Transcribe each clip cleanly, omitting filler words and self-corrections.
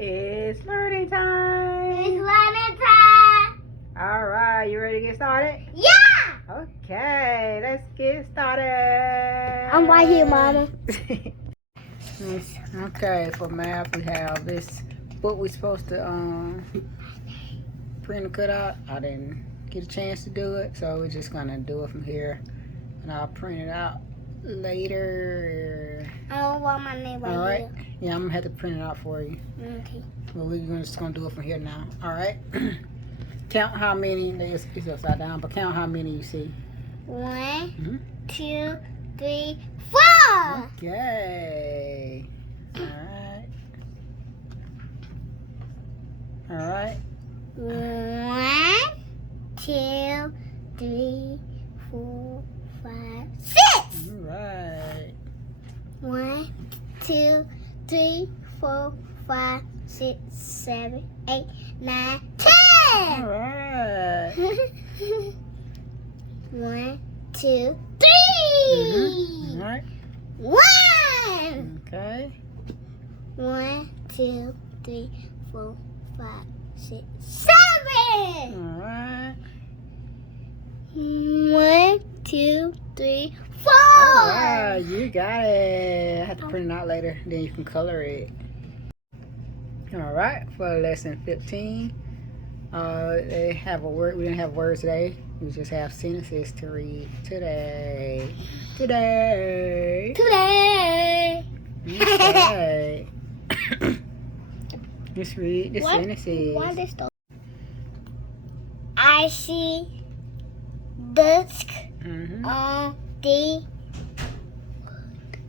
It's learning time. It's learning time. All right, you ready to get started? Yeah. Okay, let's get started. I'm right here, Mama. Okay, for math we have this book we're supposed to print and cut out. I didn't get a chance to do it, so we're just gonna do it from here, and I'll print it out later. I don't want my name right All right. here. Yeah, I'm gonna have to print it out for you. Okay. But we're just gonna do it from here now. All right. Count how many. It's upside down, but count how many you see. 1, 2, 3, 4. Okay. All right. All right. 1, 2, 3, 4, 5, 6. All right. 1, 2, 3, 4, 5, 6, 7, 8, 9, 10. All right. 1, 2, 3. All right. 1. Okay. 1, 2, 3, 4, 5, 6, 7. All right. 1, 2, 3, 4. All right. You got it. I have to print it out later. Then you can color it. All right. For lesson 15, they have a word. We didn't have words today. We just have sentences to read today. Today. Okay. Just read the sentences. Why this stuff? I see dusk on the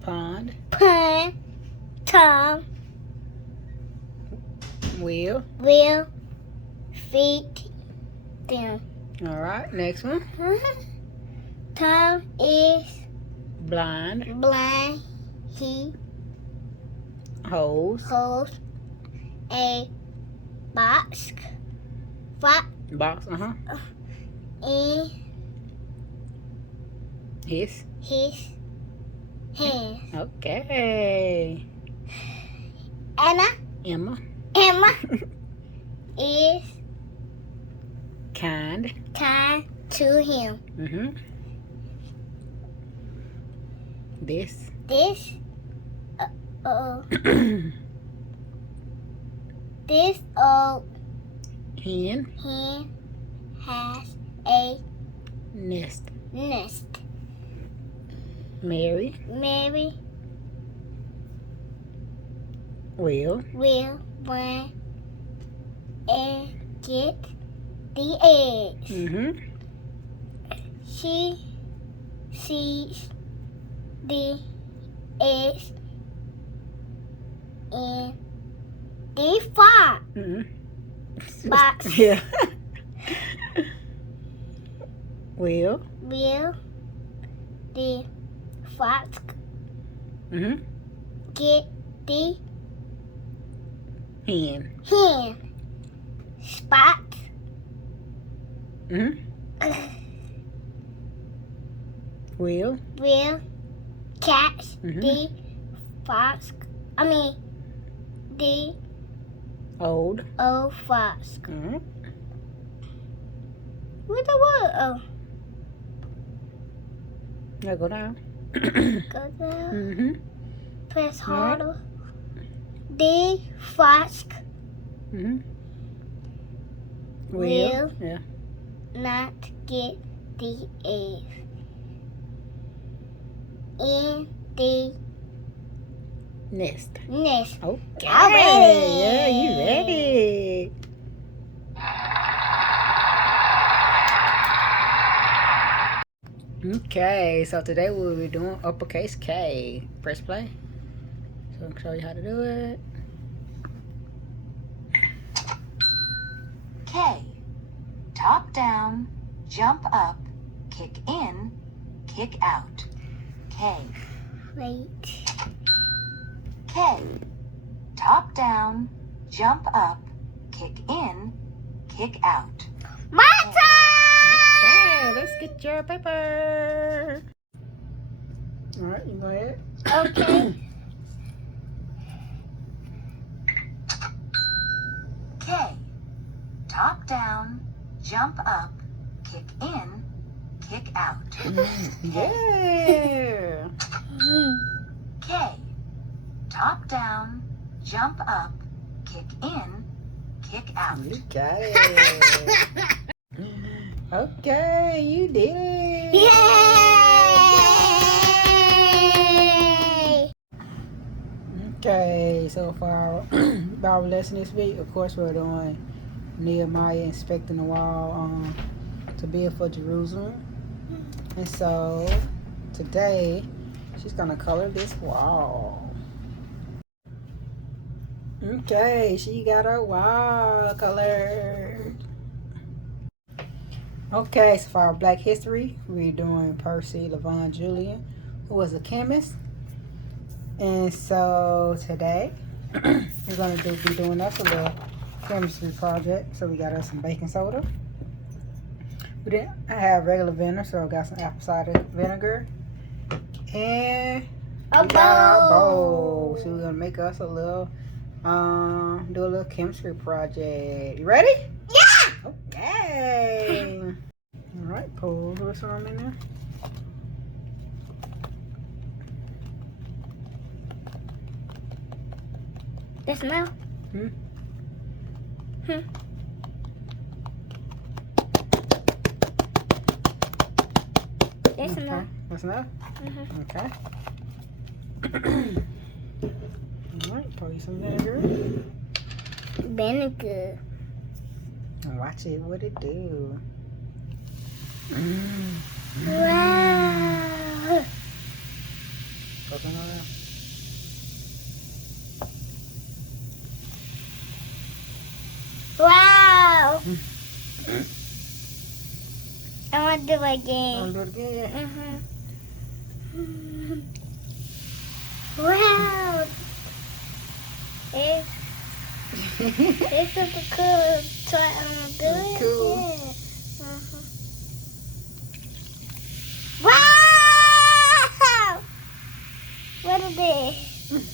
Pond. pond. Tom Will. will feed them. All right. Next one. Tom is Blind. blind. He Hose. holds a box Box. in His. his hand. Okay. Emma Emma. is Kind. kind to him. This. This this old Hen. hen has a Nest. nest. Mary. Mary Will. will run and get the eggs. She sees the eggs in the farm box. Yeah. Will. Will the fox get the Hen. hen? Spot Will. will catch the fox. The Old. old fox. What the word? Oh, Now go down. go down. Press Alright. harder. The fox Will. Yeah. not get the eggs in the Nest. nest. Okay. I'm ready. Yeah, you ready. Okay, so today we'll be doing uppercase K. Press play. So I'll show you how to do it. K. Top down, jump up, kick in, kick out. K. Wait. K. Top down, jump up, kick in, kick out. My time! Okay, let's get your paper. All right, you go ahead. Okay. K. Top down, jump up, kick in, kick out. Yeah. K. Top down, jump up, kick in, kick out. You got it. Okay, you did it. Yay! Okay, so for our Bible lesson this week, of course, we're doing Nehemiah inspecting the wall to build for Jerusalem. And so today, she's gonna color this wall. Okay, she got her wall colored. Okay, so for our Black History, we're doing Percy Levon Julian, who was a chemist. And so today, we're going to be doing us a little chemistry project. So we got us some baking soda. We didn't have regular vinegar, so we got some apple cider vinegar. And we got our bowl. So we're going to make us a little, do a little chemistry project. You ready? Yeah! Okay. All right, pour some in there. The smell? That's enough. That's enough? Okay. All right, pour you some vinegar. Vinegar. And watch it, what it do. Wow. Put some on there. Wow. I want to do it again. Want to do it again? Wow. It's super cool. So I'm going to do it Cool. again.